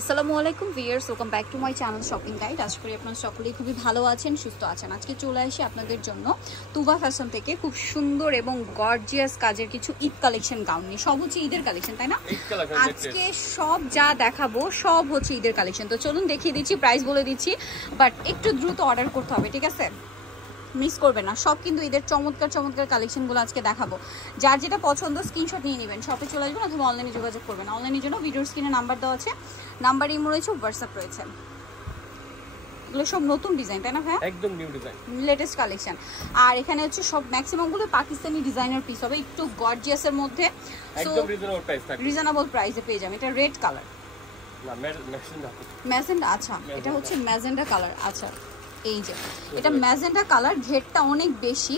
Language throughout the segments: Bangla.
আসসালামু আলাইকুম viewers, welcome back to my channel shopping guide. আশা করি আপনারা সকলেই খুবই ভালো আছেন, সুস্থ আছেন। আজকে চলে আসি আপনাদের জন্য তুবা ফ্যাশন থেকে খুব সুন্দর এবং গর্জিয়াস কাজের কিছু ঈদ কালেকশন গাউন নিয়ে। সব হচ্ছে ঈদের কালেকশন, তাই না? আজকে সব যা দেখাবো সব হচ্ছে ঈদের কালেকশন। তো চলুন দেখিয়ে দিচ্ছি, প্রাইস বলে দিচ্ছি, বাট একটু দ্রুত অর্ডার করতে হবে, ঠিক আছে? মিস করবে না। সব কিন্তু ঈদের চমৎকার চমৎকার কালেকশনগুলো আজকে দেখাবো। যার যেটা পছন্দ স্ক্রিনশট নিয়ে নেবেন, শপে চলে আসবেন অথবা অনলাইনে যোগাযোগ করবেন। অনলাইনের জন্য ভিডিওর স্ক্রিনে নাম্বার দেওয়া আছে, নাম্বার ইমো রয়েছে, হোয়াটসঅ্যাপ রয়েছে। এগুলো সব নতুন ডিজাইন, তাই না ভাই? একদম নিউ ডিজাইন, লেটেস্ট কালেকশন। আর এখানে হচ্ছে সব ম্যাক্সিমাম গুলো পাকিস্তানি ডিজাইনার পিস হবে, একটু গর্জিয়াসের মধ্যে, একদম রিজনেবল প্রাইস থাকবে, রিজনেবল প্রাইসে পেয়ে যাবেন। এটা রেড কালার, না ম্যাজেন্ডা, ম্যাজেন্ডা। আচ্ছা, এটা হচ্ছে ম্যাজেন্ডা কালার। আচ্ছা, এই যে এটা ম্যাজেন্ডা কালার, ঘেরটা অনেক বেশি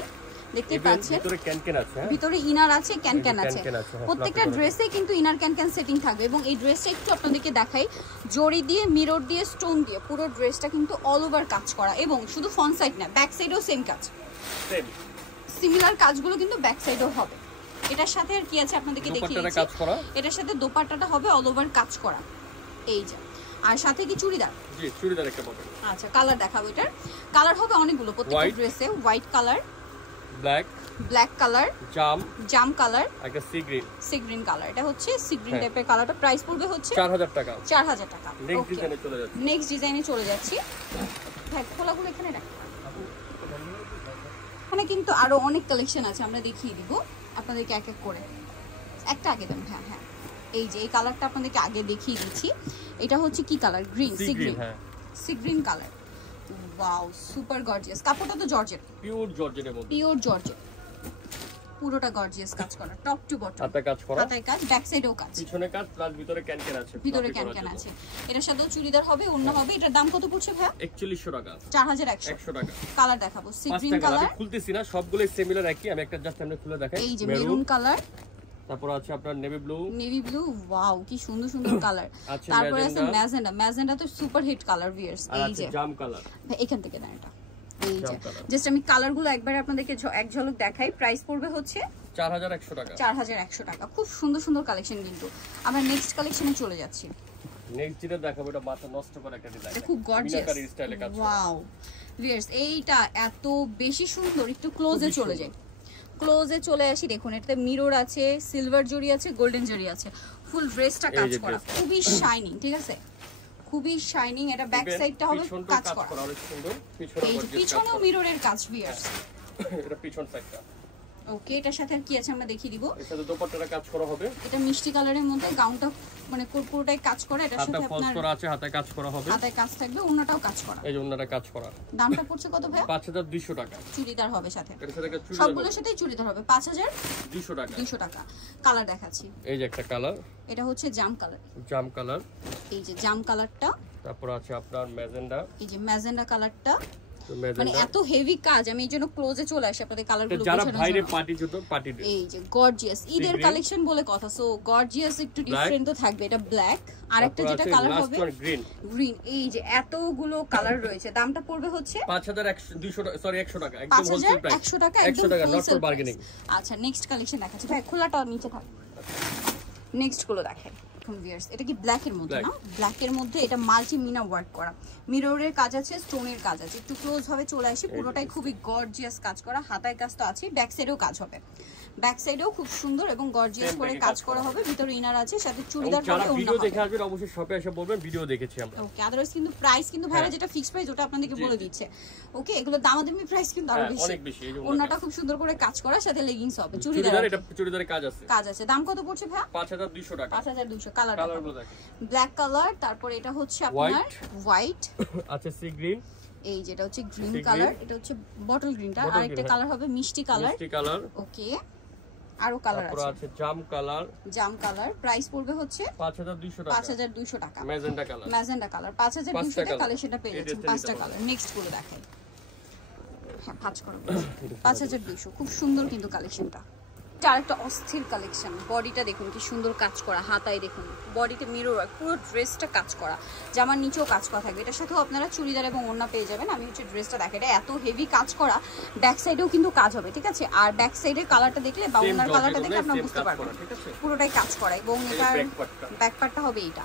দেখতে পাচ্ছেন, ভিতরে ক্যানক্যান আছে, ভিতরে ইনার আছে, ক্যানক্যান আছে। প্রত্যেকটা ড্রেসে কিন্তু ইনার ক্যানক্যান সেটিং থাকবে। এবং এই ড্রেসটা একটু আপনাদেরকে দেখাই, জড়ি দিয়ে, মিরর দিয়ে, স্টোন দিয়ে পুরো ড্রেসটা কিন্তু অল ওভার কাজ করা। এবং শুধু ফ্রন্ট সাইড না, ব্যাক সাইডেও সেম কাজ, সেম সিমিলার কাজগুলো কিন্তু ব্যাক সাইডেও হবে। এটার সাথে আর কি আছে আপনাদেরকে দেখিয়ে দিচ্ছি, এটার সাথে দোপাট্টাটা হবে অল ওভার কাজ করা, এই যে। আর সাথে কি চুড়িদার? জি, চুড়িদার একটা পাবেন। আচ্ছা, কালার দেখাবো। এটার কালার হবে অনেকগুলো, প্রত্যেকটা ড্রেসে হোয়াইট কালার, ব্ল্যাক কালার, জাম কালার, একটা সি গ্রিন কালার। এটা হচ্ছে সি গ্রিন টাইপের কালারটা। প্রাইস পড়বে হচ্ছে 4000 টাকা। 4000 টাকা। নেক্সট ডিজাইনে চলে নেক্সট ডিজাইনে চলে যাচ্ছি। যাচ্ছি। হ্যাঁ, খোলাগুলো এখানে রাখ। এখানে কিন্তু আরো অনেক কালেকশন আছে, আমরা দেখিয়ে দিব আপনাদেরকে এক এক করে। একটা আগে দেন। হ্যাঁ হ্যাঁ, এই যে এই কালারটা আপনাদেরকে আগে দেখিয়ে দিচ্ছি। এটা হচ্ছে কি colour? Green, sea green, sea green colour. Wow, super gorgeous. কাপড়টা তো জর্জেট, পিওর জর্জেটের মধ্যে, পিওর জর্জেট, পুরোটা গর্জিয়াস কাজ করা, টপ টু বটম। হাতে কাজ করা, হাতে কাজ, ব্যাক সাইডেও কাজ, পিছনে কাজ, প্লাস ভিতরে ক্যানক্যান আছে, ভিতরে ক্যানক্যান আছে। এটার সাথেও চুড়িদার হবে, ওড়না হবে। এটার দাম কত পড়ছে ভাই? 4100 টাকা। 4100 টাকা। কালার দেখাবো, সি গ্রিন কালার। আমি খুলতেছি না, সবগুলো সিমিলার একই। আমি একটা জাস্ট আমরা খুলে দেখাই। এই যে মেরুন কালার, তারপর আছে আপনার নেভি ব্লু, ওয়াও কি সুন্দর সুন্দর কালার। তারপর আছে ম্যাজেন্ডা, ম্যাজেন্ডা তো সুপার হিট কালার ভিউয়ার্স। এই যে জাম কালার, এখান থেকে দেন এটা। এই যে জাস্ট আমি কালারগুলো একবার আপনাদেরকে এক ঝলক দেখাই। প্রাইস পড়বে হচ্ছে 4100 টাকা। 4100 টাকা। খুব সুন্দর সুন্দর কালেকশন কিন্তু। আমরা নেক্সট কালেকশনে চলে যাচ্ছি। নেক্সট যেটা দেখাবো এটা মাথা নষ্ট করা একটা ডিজাইন, খুব গর্জিয়াস স্টাইলে কাজ করা। ওয়াও ভিউয়ার্স, এইটা এত বেশি সুন্দর। একটু ক্লোজে চলে যাই, ক্লোজে চলে আসি। দেখুন, এটাতে মিরর আছে, সিলভার জরি আছে, গোল্ডেন জরি আছে। ফুল ড্রেসটা কাজ করা, খুবই শাইনিং, ঠিক আছে? খুবই শাইনিং। এটা ব্যাক সাইডটা হবে কাজ করা, অনেক সুন্দর। এই যে পিছনেও মিররের কাজ ভিউয়ার্স। এটা পিছন সাইডটা। ওকে, এটার সাথে আর কি আছে আমরা দেখিয়ে দিব। এর সাথে দোপাট্টাটা কাজ করা হবে। এটা মিষ্টি কালারের মধ্যে, গাউনটা মানে পুরোটাই কাজ করা। এটার সাথে আপনার করা আছে, হাতে কাজ করা হবে, হাতে কাজ থাকবে, ওন্নাটাও কাজ করা। এই যে ওন্নাটা কাজ করা। দামটা পড়ছে কত ভাই? 5200 টাকা। চুড়িদার হবে সাথে, এর সাথে সবগুলোর সাথেই চুড়িদার হবে। 5200 টাকা। 200 টাকা। কালার দেখাচ্ছি, এই যে একটা কালার, এটা হচ্ছে জাম কালার, এই যে জাম কালারটা। তারপর আছে আপনার ম্যাজেন্ডা, এই যে ম্যাজেন্ডা কালারটা। মানে এত হেভি কাজ, আমি এই জন্য ক্লোজে চলে আসি আপনাদের কালারগুলো বোঝানোর জন্য। যারা বাইরে পার্টি জন্য, পার্টি ড্রেস, এই যে গর্জিয়াস ঈদের কালেকশন বলে কথা, সো গর্জিয়াস একটু ডিফারেন্ট তো থাকবে। এটা ব্ল্যাক, আর একটা যেটা কালার হবে গ্রিন। এই যে এতগুলো কালার রয়েছে। দামটা পড়বে হচ্ছে 100 টাকা, একদম হোলসেল প্রাইস। 100 টাকা, 100 টাকা, নট ফর বার্গেনিং। আচ্ছা, নেক্সট কালেকশন দেখাচ্ছি ভাই, খোলাটা নিচে থাক। নেক্সট গুলো দেখেন ভিউয়ার্স। এটা কি ব্ল্যাক এর মধ্যে না? ব্ল্যাক এর মধ্যে এটা মাল্টি মিনা ওয়ার্ক করা, মিররের কাজ আছে, স্টোনের কাজ আছে। একটু ক্লোজ ভাবে চলে আসি, পুরোটাই খুবই গর্জিয়াস কাজ করা। হাতায় কাজ তো আছে, ব্যাক সাইডেও কাজ হবে, ব্যাক সাইডেও খুব সুন্দর এবং গর্জিয়াস করে কাজ করা হবে। ভিতরে ইনার আছে, সাথে চুড়িদার হবে। যারা ভিডিও দেখে আসবেন অবশ্যই শপে এসে বলবেন ভিডিও দেখেছি আমরা। ওকে, আদারওয়াইজ কিন্তু প্রাইস কিন্তু ভাইরা যেটা ফিক্স প্রাইস ওটা আপনাদেরকে বলে দিচ্ছে। ওকে, এগুলো দামাদামি প্রাইস কিন্তু আরো বেশি, অনেক বেশি। এই যে ওন্নাটা খুব সুন্দর করে কাজ করা, সাথে লেগিংস হবে, চুড়িদার। এটা চুড়িদারের কাজ আছে। দাম কত পড়ছে ভাই? 5200 টাকা। 5200। কালারগুলো দেখেন, ব্ল্যাক কালার, তারপর এটা হচ্ছে আপনার হোয়াইট আছে, সি গ্রিন, এই যেটা হচ্ছে গ্রিন কালার, এটা হচ্ছে বটল গ্রিনটা। আর একটা কালার হবে মিষ্টি কালার। ওকে, আরো কালার আছে, তারপর আছে জাম কালার। প্রাইস পড়বে হচ্ছে 5200 টাকা। ম্যাজেন্ডা কালার 5200 টাকা। কালেকশনটা পেয়ে যাচ্ছেন, 5টা কালার। নেক্সট গুলো দেখাই। হ্যাঁ, 5200, খুব সুন্দর কিন্তু কালেকশনটা। আরেকটা অস্থির কালেকশন। বডিটা দেখুন কি সুন্দর কাজ করা, হাতায় দেখুন বডিতে মিরর ওয়ার্ক, পুরো ড্রেসটা কাজ করা, জামার নিচেও কাজ করা থাকবে। এটার সাথেও আপনারা চুড়িদার এবং ওড়না পেয়ে যাবেন। আমি হচ্ছে ড্রেসটা দেখে, এটা এত হেভি কাজ করা, ব্যাক সাইডেও কিন্তু কাজ হবে, ঠিক আছে? আর ব্যাক সাইডের কালারটা দেখলে বা ওড়নার কালারটা দেখলে আপনারা বুঝতে পারবেন পুরোটাই কাজ করা। এবং এটার ব্যাক পার্টটা হবে এইটা,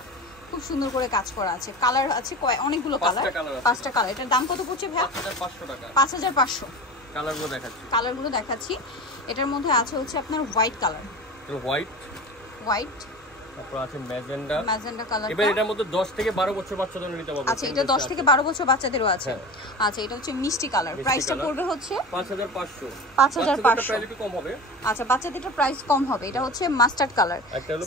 খুব সুন্দর করে কাজ করা আছে, কালার আছে অনেকগুলো কালার, 5টা কালার। এটার দাম কত পড়ছে ভাই? 5500 টাকা। 5500। কালারগুলো দেখাচ্ছি। এটার মধ্যে আছে হচ্ছে আপনার হোয়াইট কালার, হোয়াইট, তারপর আছে ম্যাজেন্ডা কালার। এবার এটার মধ্যে 10 থেকে 12 বছর বাচ্চাদের নিতে পারবে। আচ্ছা, এটা 10 থেকে 12 বছর বাচ্চাদেরও আছে। আচ্ছা, এটা হচ্ছে মিষ্টি কালার, প্রাইসটা পড়বে হচ্ছে 5500। 5500 প্রাইস একটু কম হবে। আচ্ছা, বাচ্চাদেরটা প্রাইস কম হবে। এটা হচ্ছে মাস্টার্ড কালার,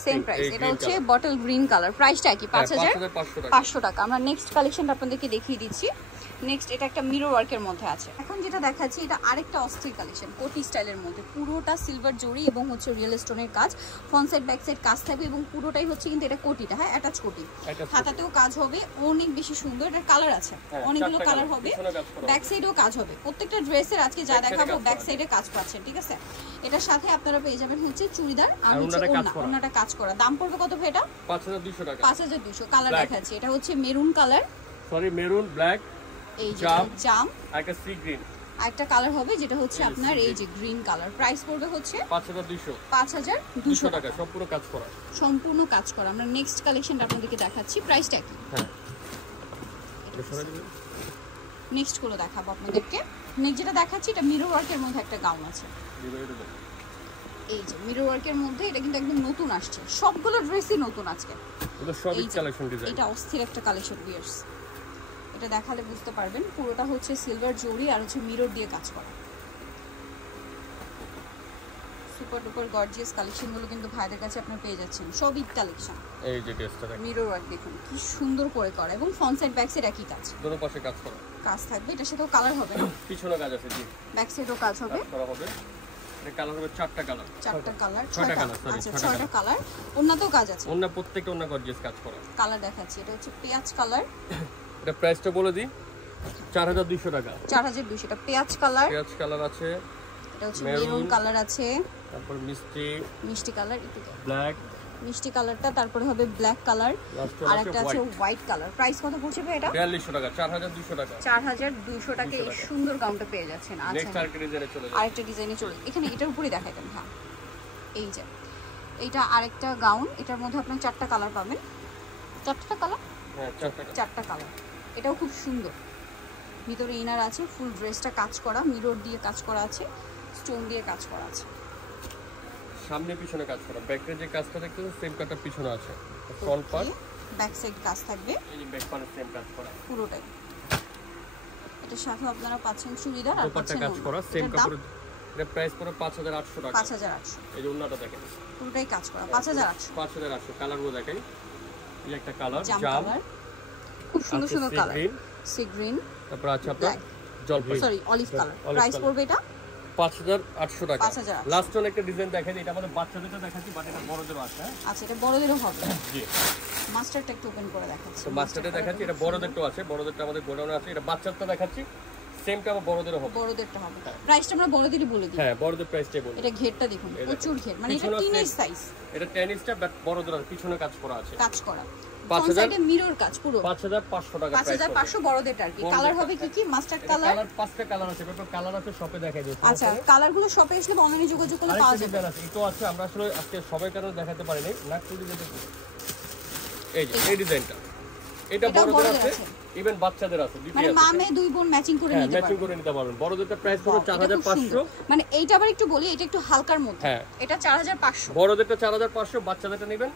সেম প্রাইস। এটা হচ্ছে বটল গ্রিন কালার, প্রাইসটা কি? 5500 টাকা। আমরা নেক্সট কালেকশনটা আপনাদেরকে দেখিয়ে দিচ্ছি। নেক্সট এটা একটা মিরর ওয়ার্কের মধ্যে আছে। এখন যেটা দেখাচ্ছি এটা আরেকটা অস্থির কালেকশন, কোটি স্টাইলের মধ্যে, পুরোটা সিলভার জরি এবং হচ্ছে রিয়েল স্টোনের কাজ, ফ্রন্ট সাইড ব্যাক সাইড কাজ থাকবে এবং পুরোটাই হচ্ছে কিন্তু এটা কোটিটা, হ্যাঁ অ্যাটাচ কোটি, হাতাতেও কাজ হবে, অনেক বেশি সুন্দর। এটার কালার আছে, অনেকগুলো কালার হবে, ব্যাক সাইডেও কাজ হবে। প্রত্যেকটা ড্রেসের আজকে যা দেখাবো ব্যাক সাইডে কাজ পাচ্ছেন, ঠিক আছে? এটার সাথে আপনারা পেয়ে যাবেন হচ্ছে চুড়িদার আর হচ্ছে ওড়নাটা কাজ করা। দাম পড়বে কত ভাই এটা? 5200 টাকা। 5200। কালার দেখাচ্ছি, এটা হচ্ছে মেরুন কালার, মেরুন ব্ল্যাক, এই যে জাম, একটা সি গ্রিন, একটা কালার হবে যেটা হচ্ছে আপনার এই যে গ্রিন কালার। প্রাইস পড়বে হচ্ছে 5200 টাকা। সম্পূর্ণ কাজ করা। আমরা নেক্সট কালেকশনটা আপনাদেরকে দেখাচ্ছি, প্রাইসটা কি? হ্যাঁ, নেক্সট গুলো দেখাবো আপনাদেরকে। নেক্সট যেটা দেখাচ্ছি এটা মিরর ওয়ার্কের মধ্যে একটা গাউন আছে, এই যে মিরর ওয়ার্কের মধ্যে। এটা কিন্তু একদম নতুন আসছে, সবগুলো ড্রেসই নতুন আজকে। এটা অস্থির একটা কালেকশন ভিউয়ার্স, এটা দেখালে বুঝতে পারবেন। পুরোটা হচ্ছে সিলভার জরি আর হচ্ছে মিরর দিয়ে কাজ করা, সুপার ডুপার গর্জিয়াস কালেকশন গুলো কিন্তু ভাইদের কাছে আপনারা পেয়ে যাচ্ছেন, সব ঈদ কালেকশন। এই যে ড্রেসটা দেখুন, মিরর ওয়ার্ক দেখুন কি সুন্দর করে করা এবং ফ্রন্ট সাইড ব্যাক সাইড একই কাজ, দুটো পাশে কাজ করা, কাজ থাকবে। এটার সাথেও কালার হবে না, পিছনে কাজ আছে, জি ব্যাক সাইডও কাজ হবে, করা হবে। এর কালার হবে 4টা কালার, 4টা কালার, 6টা কালার, সরি 6টা কালার। ওন্নাতেও কাজ আছে, ওন্না প্রত্যেকটা ওন্না গর্জিয়াস কাজ করা। কালার দেখাচ্ছি, এটা হচ্ছে পেঁয়াজ কালার। এটা প্রাইসটা বলে দিই, 4200 টাকা। 4200। এটা পেঁয়াজ কালার আছে, এটা হচ্ছে মেরুন কালার আছে, তারপর মিষ্টি কালার, একটু ব্ল্যাক, মিষ্টি কালারটা, তারপরে হবে ব্ল্যাক কালার, আর একটা আছে হোয়াইট কালার। প্রাইস কত পড়ছে ভাই এটা? 4200 টাকা। 4200 টাকা। 4200 টাকায় এই সুন্দর গাউনটা পেয়ে যাচ্ছেন। আচ্ছা, নেক্সট আরেকটা ডিজাইনে চলে এখানে এটার উপরেই দেখাইতেন। হ্যাঁ, এই যে এইটা আরেকটা গাউন, এটার মধ্যে আপনারা 4টা কালার পাবেন। 4টা কালার, হ্যাঁ 4টা কালার। এটাও খুব সুন্দর, ভিতরে ইনার আছে, ফুল ড্রেসটা কাজ করা, মিরর দিয়ে কাজ করা আছে, স্টোন দিয়ে কাজ করা আছে, সামনে পিছনে কাজ করা। ব্যাকের যে কাজটা দেখতেছেন সেম কাটটা পিছনে আছে, ফ্রন্ট পার্ট, ব্যাক সাইড কাজ থাকবে, এই যে ব্যাক পার্টে সেম কাজ করা পুরোটাই। এটার সাথে আপনারা পাচ্ছেন চুড়িদার আর পাচ্ছেন কাজ করা, সেম কাপড়। এটা প্রাইস পড়ে 5800 টাকা। 5800। এই যে ওন্নাটা দেখেন, পুরোটাই কাজ করা, 5800। 5800। কালারগুলো দেখেন, এই একটা কালার জাম কালার, খুব সুন্দর সুন্দর কালার, সি গ্রিন, তারপর আছে আপনার জলপাই, সরি অলিভ কালার। প্রাইস পড়বে এটা 5800 টাকা। 5800। লাস্ট ওয়ান একটা ডিজাইন দেখেন, এটা আমাদের বাচ্চাদেরটা দেখাচ্ছি, বাট এটা বড়দেরও আছে। আচ্ছা, এটা বড়দেরও হবে, জি। মাস্টারটা একটু ওপেন করে দেখাচ্ছি, তো মাস্টারটা দেখাচ্ছি, এটা বড়দেরটাও আছে, বড়দেরটা আমাদের গোডাউনে আছে। এটা বাচ্চাদেরটা দেখাচ্ছি, সেমটা আবার বড়দেরও হবে, বড়দেরটা হবে। প্রাইসটা আমরা বড়দেরই বলে দিই। হ্যাঁ, বড়দের প্রাইসটাই বলি। এটা ঘেরটা দেখুন, প্রচুর ঘের, মানে এটা টিনেজ সাইজ। এটা 10 ইঞ্চটা, বাট বড়দের পিছনে কাজ করা আছে, কাজ করা। 5000 মিরর কাজ পুরো 5500 টাকা। 5500 বড়দেরটা আর কি। কালার হবে কি কি? মাস্টার্ড কালার, কালার 5টা কালার আছে, ব্যাপার কালার আছে শপে দেখাই দিই। আচ্ছা, কালারগুলো শপে আসলে অনলাইনে যোগাযোগ করলে পাওয়া যাবে। এটা আছে, আমরা আসলে আজকে সবাই কারণে দেখাতে পারি নাই। নাকটু দিতে এই যে এই ডিজাইনটা, এটা বড়দের আছে, ইভেন বাচ্চাদের আছে, মানে মা মেয়ে দুই বোন ম্যাচিং করে নিতে পারবেন। ম্যাচিং করে নিতে পারবেন। বড়দেরটা প্রাইস পুরো 4500। মানে এইটা আবার একটু বলি, এটা একটু হালকার মধ্যে, এটা 4500। বড়দেরটা 4500, বাচ্চাদেরটা নেবেন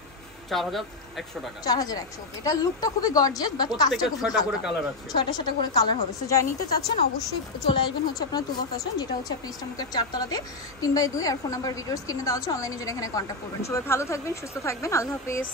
4100 টাকা। 4100। এটা লুকটা খুবই গর্জিয়াস, বাট কাজটা খুব 6টা করে কালার আছে, 6টা করে কালার হবে। সো যারা নিতে চাচ্ছেন অবশ্যই চলে আসবেন হচ্ছে আপনার তুবা ফ্যাশন, যেটা হচ্ছে আপনি ইস্টার্নমার্কেট 4 তলাতে 3/2, আর ফোন নাম্বার ভিডিওস কিনে দেওয়া হচ্ছে, অনলাইনে জন্য এখানে কন্টাক্ট করবেন। সবাই ভালো থাকবেন, সুস্থ থাকবেন, আল্লাহ হাফেজ।